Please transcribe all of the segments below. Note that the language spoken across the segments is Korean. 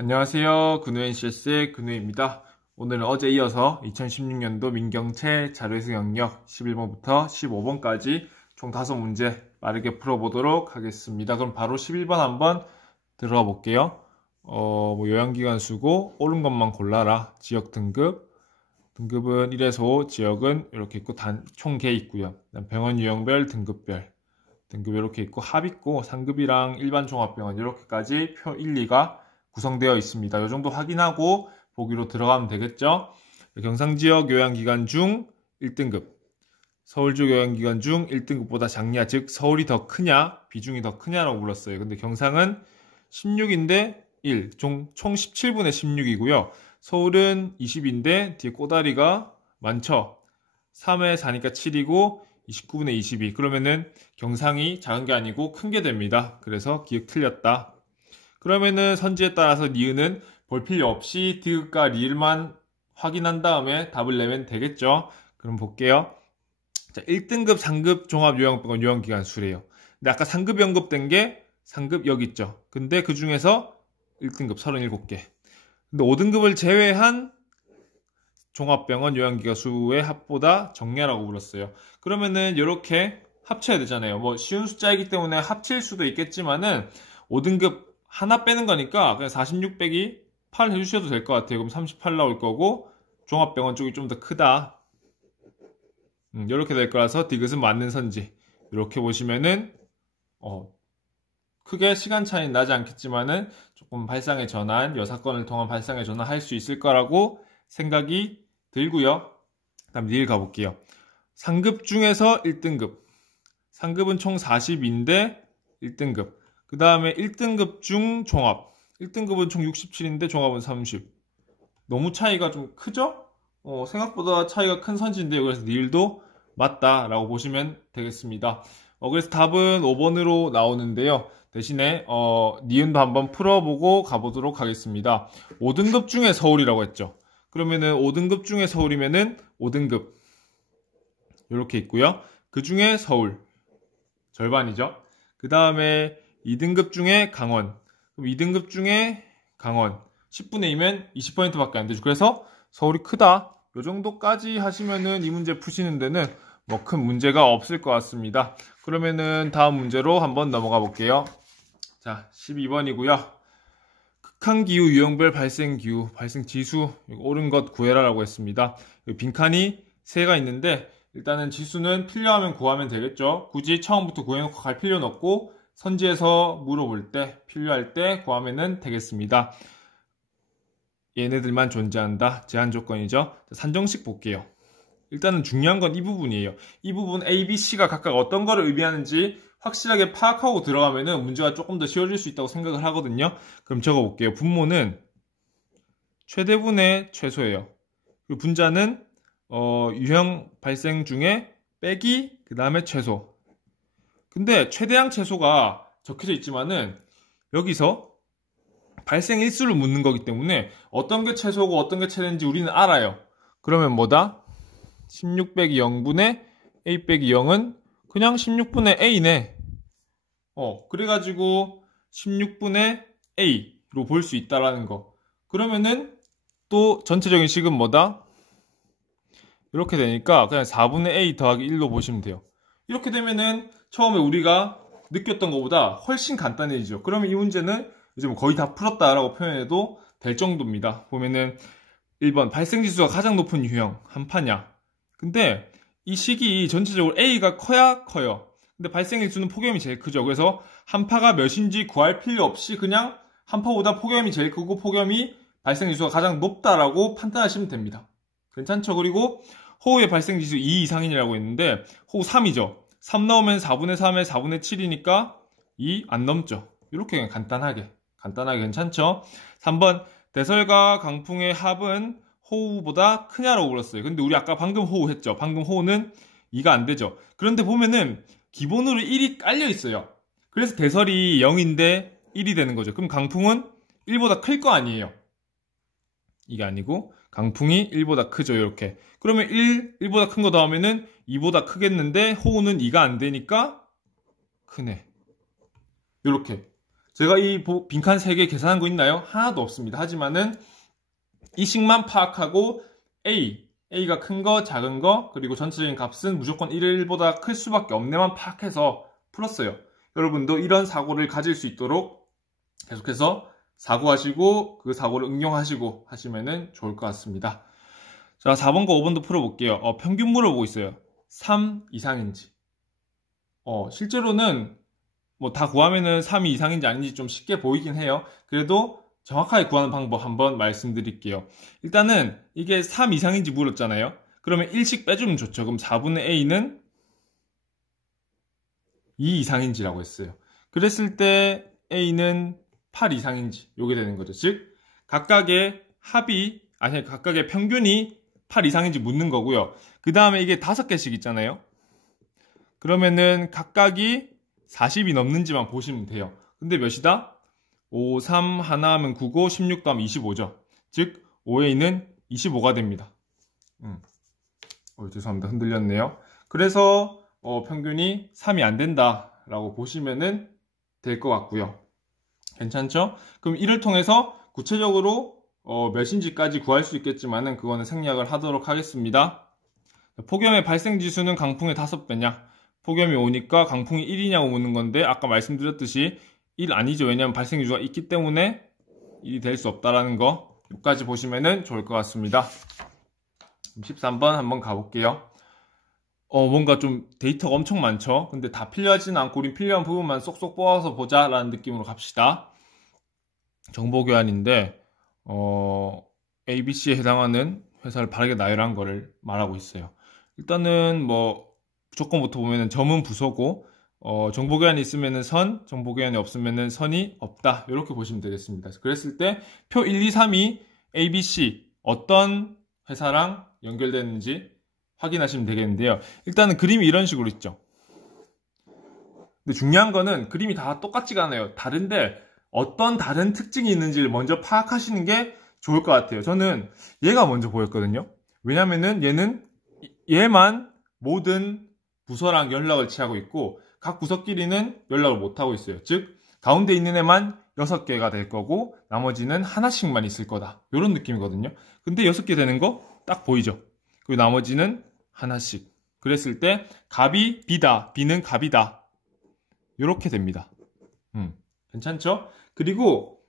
안녕하세요. 근우NCS의 근우입니다. 오늘은 어제 이어서 2016년도 민경채 자료해석 영역 11번부터 15번까지 총 5문제 빠르게 풀어보도록 하겠습니다. 그럼 바로 11번 한번 들어가 볼게요. 요양기관 수고, 옳은 것만 골라라. 지역 등급. 등급은 1에서 5, 지역은 이렇게 있고, 총개 있고요. 병원 유형별, 등급별. 등급 이렇게 있고, 합 있고, 상급이랑 일반 종합병원 이렇게까지 표 1, 2가 구성되어 있습니다. 이 정도 확인하고 보기로 들어가면 되겠죠. 경상지역 요양기관 중 1등급, 서울지역 요양기관 중 1등급보다 작냐, 즉 서울이 더 크냐, 비중이 더 크냐라고 불렀어요. 근데 경상은 16인데 1, 총 17분의 16이고요. 서울은 20인데 뒤에 꼬다리가 많죠. 3에 4니까 7이고 29분의 22. 그러면은 경상이 작은 게 아니고 큰 게 됩니다. 그래서 기억 틀렸다. 그러면은 선지에 따라서 니은은 볼 필요 없이 디귿과 리을만 확인한 다음에 답을 내면 되겠죠. 그럼 볼게요. 자, 1등급 상급 종합요양병원 요양기관 수래요. 근데 아까 상급이 언급된 게 상급 여기 있죠. 근데 그 중에서 1등급 37개. 근데 5등급을 제외한 종합병원 요양기관 수의 합보다 정렬라고 불렀어요. 그러면은 이렇게 합쳐야 되잖아요. 뭐 쉬운 숫자이기 때문에 합칠 수도 있겠지만은 5등급 하나 빼는 거니까 그냥 46 빼기 8 해주셔도 될 것 같아요. 그럼 38 나올 거고 종합병원 쪽이 좀 더 크다. 이렇게 될 거라서 디귿은 맞는 선지. 이렇게 보시면은 크게 시간 차이는 나지 않겠지만은 조금 발상의 전환, 여사건을 통한 발상의 전환 할 수 있을 거라고 생각이 들고요. 다음 리을 가볼게요. 상급 중에서 1등급. 상급은 총 40인데 1등급. 그 다음에 1등급 중 종합. 1등급은 총 67인데 종합은 30. 너무 차이가 좀 크죠? 생각보다 차이가 큰 선지인데요. 그래서 니을도 맞다라고 보시면 되겠습니다. 그래서 답은 5번으로 나오는데요. 대신에 니은도 한번 풀어보고 가보도록 하겠습니다. 5등급 중에 서울이라고 했죠. 그러면은 5등급 중에 서울이면은 5등급 이렇게 있고요. 그 중에 서울 절반이죠. 그 다음에 2등급 중에 강원. 그럼 2등급 중에 강원. 10분의 2면 20%밖에 안 되죠. 그래서 서울이 크다. 이 정도까지 하시면은 이 문제 푸시는 데는 뭐 큰 문제가 없을 것 같습니다. 그러면은 다음 문제로 한번 넘어가 볼게요. 자, 12번이고요. 극한기후 유형별 발생기후, 발생지수, 옳은 것 구해라라고 했습니다. 빈칸이 3가 있는데 일단은 지수는 필요하면 구하면 되겠죠. 굳이 처음부터 구해놓고 갈 필요는 없고 선지에서 물어볼 때, 필요할 때 구하면 되겠습니다. 얘네들만 존재한다. 제한 조건이죠. 산정식 볼게요. 일단은 중요한 건 이 부분이에요. 이 부분 A, B, C가 각각 어떤 거를 의미하는지 확실하게 파악하고 들어가면은 문제가 조금 더 쉬워질 수 있다고 생각을 하거든요. 그럼 적어볼게요. 분모는 최대분의 최소예요. 그리고 분자는 유형 발생 중에 빼기 그 다음에 최소. 근데 최대항 최소가 적혀져 있지만은 여기서 발생 일수를 묻는 거기 때문에 어떤 게 최소고 어떤 게 최대인지 우리는 알아요. 그러면 뭐다? 16 빼기 0분의 A 빼기 0은 그냥 16분의 A네. 그래가지고 16분의 A로 볼 수 있다라는 거. 그러면은 또 전체적인 식은 뭐다? 이렇게 되니까 그냥 4분의 A 더하기 1로 보시면 돼요. 이렇게 되면은 처음에 우리가 느꼈던 것보다 훨씬 간단해지죠. 그러면 이 문제는 이제 뭐 거의 다 풀었다라고 표현해도 될 정도입니다. 보면은 1번 발생지수가 가장 높은 유형 한파냐. 근데 이 식이 전체적으로 A가 커야 커요. 근데 발생일수는 폭염이 제일 크죠. 그래서 한파가 몇인지 구할 필요 없이 그냥 한파보다 폭염이 제일 크고 폭염이 발생지수가 가장 높다라고 판단하시면 됩니다. 괜찮죠? 그리고 호우의 발생지수 2 이상이라고 했는데 호우 3이죠. 3 나오면 4분의 3에 4분의 7이니까 2 안 넘죠. 이렇게 그냥 간단하게 괜찮죠? 3번 대설과 강풍의 합은 호우보다 크냐라고 불렀어요. 근데 우리 아까 방금 호우 했죠. 방금 호우는 2가 안 되죠. 그런데 보면은 기본으로 1이 깔려 있어요. 그래서 대설이 0인데 1이 되는 거죠. 그럼 강풍은 1보다 클 거 아니에요. 이게 아니고 강풍이 1보다 크죠. 이렇게. 그러면 1보다 큰 거 더하면은 2보다 크겠는데 호우는 2가 안 되니까 크네. 이렇게. 제가 이 빈칸 3개 계산한 거 있나요? 하나도 없습니다. 하지만은 이 식만 파악하고 A가 큰 거, 작은 거, 그리고 전체적인 값은 무조건 1보다 클 수밖에 없네만 파악해서 풀었어요. 여러분도 이런 사고를 가질 수 있도록 계속해서 사고하시고 그 사고를 응용하시고 하시면 좋을 것 같습니다. 자, 4번과 5번도 풀어볼게요. 평균 물어보고 있어요. 3 이상인지. 실제로는 뭐 다 구하면은 3이 이상인지 아닌지 좀 쉽게 보이긴 해요. 그래도 정확하게 구하는 방법 한번 말씀드릴게요. 일단은 이게 3 이상인지 물었잖아요. 그러면 1씩 빼주면 좋죠. 그럼 4분의 A는 2 이상인지라고 했어요. 그랬을 때 A는 8 이상인지 요게 되는 거죠. 즉 각각의 각각의 평균이 8 이상인지 묻는 거고요. 그 다음에 이게 5개씩 있잖아요. 그러면은 각각이 40이 넘는지만 보시면 돼요. 근데 몇이다? 5, 3, 하나 하면 9고 16 더하면 25죠. 즉 5A는 25가 됩니다. 죄송합니다. 흔들렸네요. 그래서 평균이 3이 안 된다라고 보시면 될 것 같고요. 괜찮죠? 그럼 이를 통해서 구체적으로 몇인지까지 구할 수 있겠지만은 그거는 생략을 하도록 하겠습니다. 폭염의 발생 지수는 강풍의 5배냐? 폭염이 오니까 강풍이 1이냐고 묻는 건데 아까 말씀드렸듯이 1 아니죠. 왜냐하면 발생 지수가 있기 때문에 1이 될 수 없다라는 거 여기까지 보시면 좋을 것 같습니다. 13번 한번 가볼게요. 뭔가 좀 데이터가 엄청 많죠. 근데 다 필요하지는 않고 우린 필요한 부분만 쏙쏙 뽑아서 보자 라는 느낌으로 갑시다. 정보교환인데 ABC에 해당하는 회사를 바르게 나열한 거를 말하고 있어요. 일단은 뭐 조건부터 보면은 점은 부서고 정보교환이 있으면은 선, 정보교환이 없으면은 선이 없다. 이렇게 보시면 되겠습니다. 그랬을 때 표 1, 2, 3이 ABC 어떤 회사랑 연결되는지 확인하시면 되겠는데요. 일단은 그림이 이런 식으로 있죠. 근데 중요한 거는 그림이 다 똑같지가 않아요. 다른데 어떤 다른 특징이 있는지를 먼저 파악하시는 게 좋을 것 같아요. 저는 얘가 먼저 보였거든요. 왜냐면은 얘만 모든 부서랑 연락을 취하고 있고 각 부서끼리는 연락을 못하고 있어요. 즉 가운데 있는 애만 6개가 될 거고 나머지는 하나씩만 있을 거다. 이런 느낌이거든요. 근데 6개 되는 거 딱 보이죠? 그리고 나머지는 하나씩. 그랬을 때 갑이 B다, B는 갑이다. 이렇게 됩니다. 괜찮죠? 그리고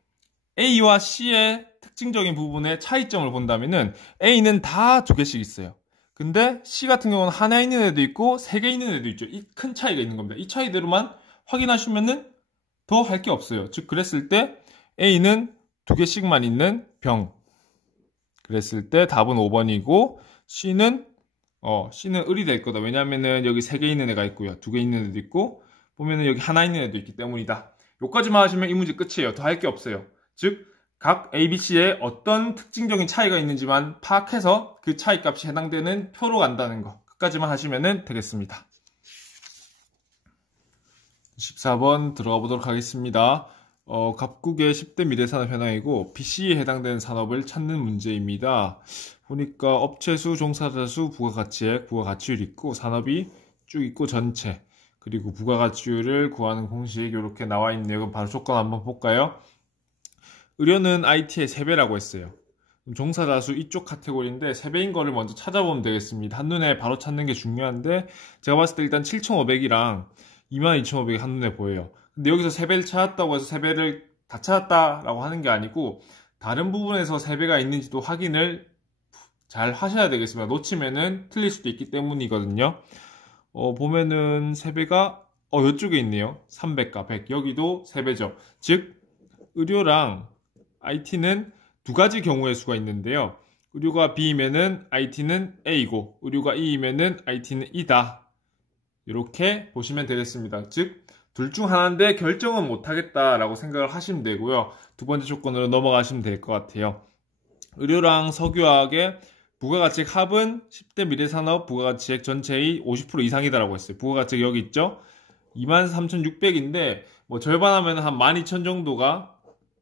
A와 C의 특징적인 부분의 차이점을 본다면은 A는 다 2개씩 있어요. 근데 C 같은 경우는 하나 있는 애도 있고 3개 있는 애도 있죠. 이 큰 차이가 있는 겁니다. 이 차이대로만 확인하시면은 더 할 게 없어요. 즉 그랬을 때 A는 2개씩만 있는 병. 그랬을 때 답은 5번이고 C는 을이 될 거다. 왜냐면은 여기 3개 있는 애가 있고요. 2개 있는 애도 있고 보면은 여기 하나 있는 애도 있기 때문이다. 요까지만 하시면 이 문제 끝이에요. 더 할 게 없어요. 즉 각 ABC에 어떤 특징적인 차이가 있는지만 파악해서 그 차이 값이 해당되는 표로 간다는 거. 끝까지만 하시면 되겠습니다. 14번 들어가 보도록 하겠습니다. 갑국의 10대 미래산업 현황이고 BC에 해당되는 산업을 찾는 문제입니다. 보니까 업체수, 종사자수, 부가가치액, 부가가치율 있고 산업이 쭉 있고 전체 그리고 부가가치율을 구하는 공식 이렇게 나와 있네요. 그럼 바로 조건 한번 볼까요? 의료는 IT의 3배라고 했어요. 종사자수 이쪽 카테고리인데 3배인 거를 먼저 찾아보면 되겠습니다. 한눈에 바로 찾는 게 중요한데 제가 봤을 때 일단 7,500이랑 22,500이 한눈에 보여요. 근데 여기서 3배를 찾았다고 해서 3배를 다 찾았다라고 하는 게 아니고 다른 부분에서 3배가 있는지도 확인을 잘 하셔야 되겠습니다. 놓치면은 틀릴 수도 있기 때문이거든요. 보면은 3배가 이쪽에 있네요. 300과 100 여기도 3배죠. 즉 의료랑 IT는 2가지 경우의 수가 있는데요. 의료가 B이면은 IT는 A이고 의료가 E이면은 IT는 E다. 이렇게 보시면 되겠습니다. 즉 둘 중 하나인데 결정은 못하겠다라고 생각을 하시면 되고요. 두 번째 조건으로 넘어가시면 될 것 같아요. 의료랑 석유화학의 부가가치액 합은 10대 미래산업 부가가치액 전체의 50% 이상이다라고 했어요. 부가가치액 여기 있죠? 23,600인데 뭐 절반하면 한 12,000 정도가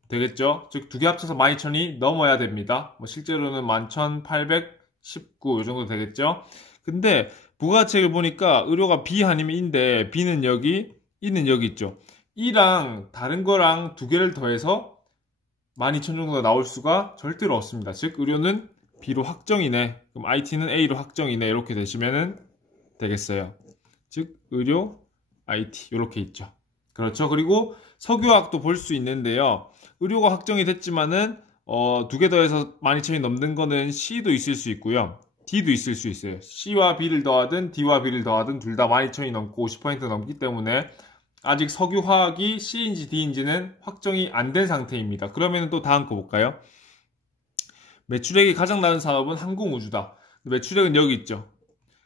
되겠죠? 즉 두 개 합쳐서 12,000이 넘어야 됩니다. 뭐 실제로는 11,819 이 정도 되겠죠? 근데 부가가치액을 보니까 의료가 B 아니면 E인데 B는 여기, E는 여기 있죠. E랑 다른 거랑 두 개를 더해서 12,000 정도가 나올 수가 절대로 없습니다. 즉 의료는 B로 확정이네, 그럼 IT는 A로 확정이네, 이렇게 되시면 되겠어요. 즉 의료, IT 이렇게 있죠. 그렇죠. 그리고 석유화학도 볼 수 있는데요. 의료가 확정이 됐지만은 두 개 더해서 12,000이 넘는 거는 C도 있을 수 있고요. D도 있을 수 있어요. C와 B를 더하든 D와 B를 더하든 둘 다 12,000이 넘고 50% 넘기 때문에 아직 석유화학이 C인지 D인지는 확정이 안 된 상태입니다. 그러면 또 다음 거 볼까요? 매출액이 가장 낮은 사업은 항공우주다. 매출액은 여기 있죠.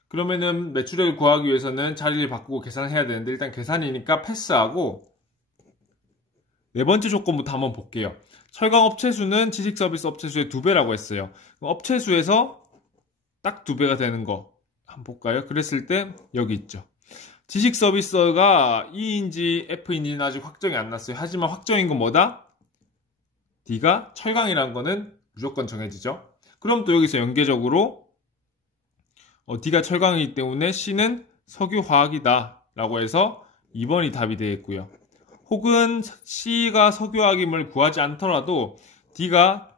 그러면은 매출액을 구하기 위해서는 자리를 바꾸고 계산을 해야 되는데 일단 계산이니까 패스하고 네 번째 조건부터 한번 볼게요. 철강 업체수는 지식 서비스 업체수의 2배라고 했어요. 업체수에서 딱 2배가 되는 거 한번 볼까요? 그랬을 때 여기 있죠. 지식 서비스가 E인지 F인지는 아직 확정이 안 났어요. 하지만 확정인 건 뭐다? D가 철강이라는 거는 무조건 정해지죠. 그럼 또 여기서 연계적으로 D가 철강이기 때문에 C는 석유화학이다 라고 해서 2번이 답이 되겠고요. 혹은 C가 석유화학임을 구하지 않더라도 D가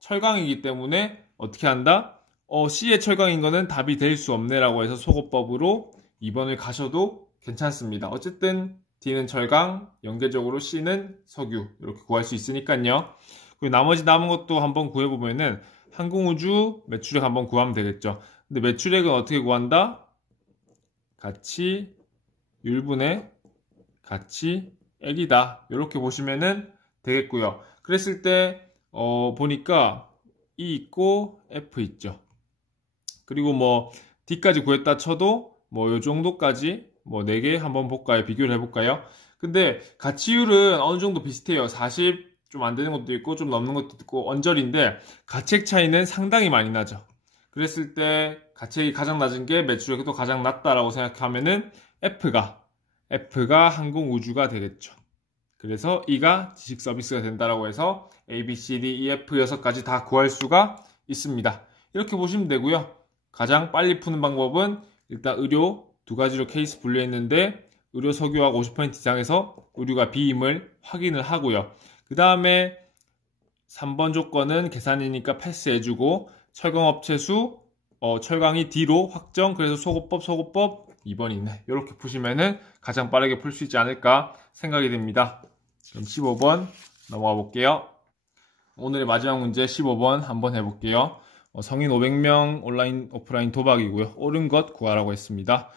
철강이기 때문에 어떻게 한다? C의 철강인 거는 답이 될 수 없네 라고 해서 소거법으로 2번을 가셔도 괜찮습니다. 어쨌든 D는 철강, 연계적으로 C는 석유 이렇게 구할 수 있으니까요. 그리고 나머지 남은 것도 한번 구해보면은 항공우주 매출액 한번 구하면 되겠죠. 근데 매출액은 어떻게 구한다? 가치 율분의 가치 L이다. 이렇게 보시면은 되겠고요. 그랬을 때 보니까 E 있고 F 있죠. 그리고 뭐 D까지 구했다 쳐도 뭐 요 정도까지 뭐 4개 한번 볼까요? 비교를 해볼까요? 근데 가치율은 어느 정도 비슷해요. 40 좀 안 되는 것도 있고 좀 넘는 것도 있고 언저리인데 가치액 차이는 상당히 많이 나죠. 그랬을 때 가치액이 가장 낮은 게 매출액도 가장 낮다라고 생각하면은 F가 항공우주가 되겠죠. 그래서 E가 지식 서비스가 된다라고 해서 A, B, C, D, E, F 6가지 다 구할 수가 있습니다. 이렇게 보시면 되고요. 가장 빨리 푸는 방법은 일단 의료 2가지로 케이스 분류했는데 의료 석유화학 50% 이상에서 의료가 B임을 확인을 하고요. 그 다음에 3번 조건은 계산이니까 패스해주고 철강업체 수 철강이 D로 확정, 그래서 소거법 2번이네. 이렇게 푸시면은 가장 빠르게 풀 수 있지 않을까 생각이 됩니다. 그럼 15번 넘어가 볼게요. 오늘의 마지막 문제 15번 한번 해볼게요. 성인 500명 온라인 오프라인 도박이고요. 옳은 것 구하라고 했습니다.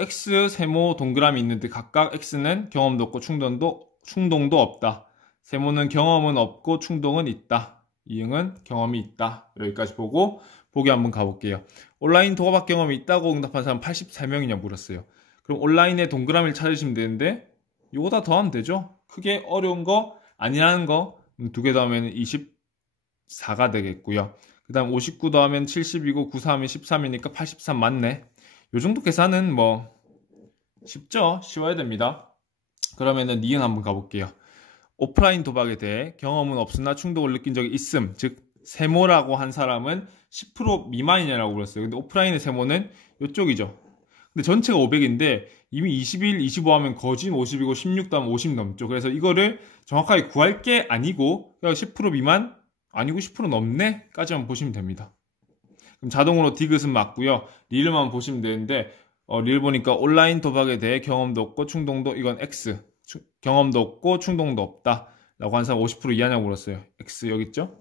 X 세모 동그라미 있는데 각각 X는 경험도 없고 충동도 없다. 세모는 경험은 없고 충동은 있다. 이응은 경험이 있다. 여기까지 보고 보기 한번 가볼게요. 온라인 도박 경험이 있다고 응답한 사람 83명이냐 물었어요. 그럼 온라인에 동그라미를 찾으시면 되는데 이거 다 더하면 되죠. 크게 어려운 거 아니라는 거 2개 더하면 24가 되겠고요. 그 다음 59 더하면 70이고 9 더하면 13이니까 83 맞네. 요 정도 계산은 뭐 쉽죠? 쉬워야 됩니다. 그러면은 니은 한번 가볼게요. 오프라인 도박에 대해 경험은 없으나 충동을 느낀 적이 있음. 즉 세모라고 한 사람은 10% 미만이냐라고 물었어요. 근데 오프라인의 세모는 이쪽이죠. 근데 전체가 500인데 이미 21, 25 하면 거진 50이고 16도 하면 50 넘죠. 그래서 이거를 정확하게 구할 게 아니고 그냥 10% 미만 아니고 10% 넘네 까지만 보시면 됩니다. 그럼 자동으로 디귿은 맞고요. 릴만 보시면 되는데 릴 보니까 온라인 도박에 대해 경험도 없고 충동도 이건 X. 경험도 없고 충동도 없다 라고 한 사람 50% 이하냐고 물었어요. X 여기 있죠?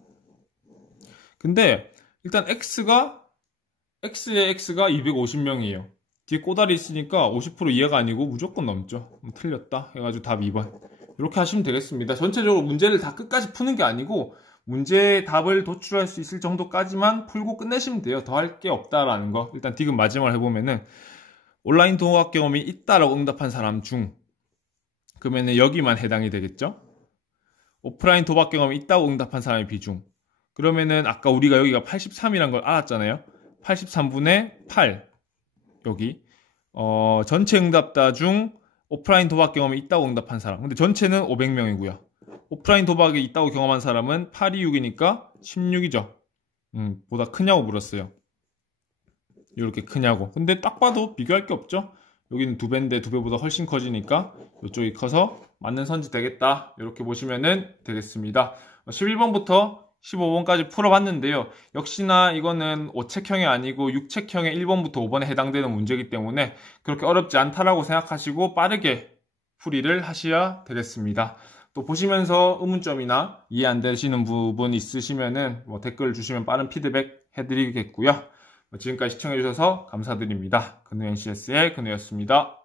근데 일단 X의 X가 250명이에요. 뒤에 꼬다리 있으니까 50% 이하가 아니고 무조건 넘죠. 틀렸다 해가지고 답 2번. 이렇게 하시면 되겠습니다. 전체적으로 문제를 다 끝까지 푸는 게 아니고 문제의 답을 도출할 수 있을 정도까지만 풀고 끝내시면 돼요. 더 할 게 없다라는 거. 일단 디귿 마지막을 해보면은 온라인 도박 경험이 있다라고 응답한 사람 중 그러면은 여기만 해당이 되겠죠? 오프라인 도박 경험이 있다고 응답한 사람의 비중. 그러면은 아까 우리가 여기가 83이란 걸 알았잖아요. 83분의 8 여기 전체 응답자 중 오프라인 도박 경험이 있다고 응답한 사람. 근데 전체는 500명이고요. 오프라인 도박이 있다고 경험한 사람은 8이 6이니까 16이죠. 보다 크냐고 물었어요. 이렇게 크냐고. 근데 딱 봐도 비교할 게 없죠. 여기는 2배인데 2배보다 훨씬 커지니까 이쪽이 커서 맞는 선지 되겠다. 이렇게 보시면 되겠습니다. 11번부터 15번까지 풀어봤는데요. 역시나 이거는 5책형이 아니고 6책형의 1번부터 5번에 해당되는 문제이기 때문에 그렇게 어렵지 않다라고 생각하시고 빠르게 풀이를 하셔야 되겠습니다. 또 보시면서 의문점이나 이해 안 되시는 부분 있으시면은 댓글 주시면 빠른 피드백 해드리겠고요. 지금까지 시청해주셔서 감사드립니다. 근우NCS의 근우였습니다.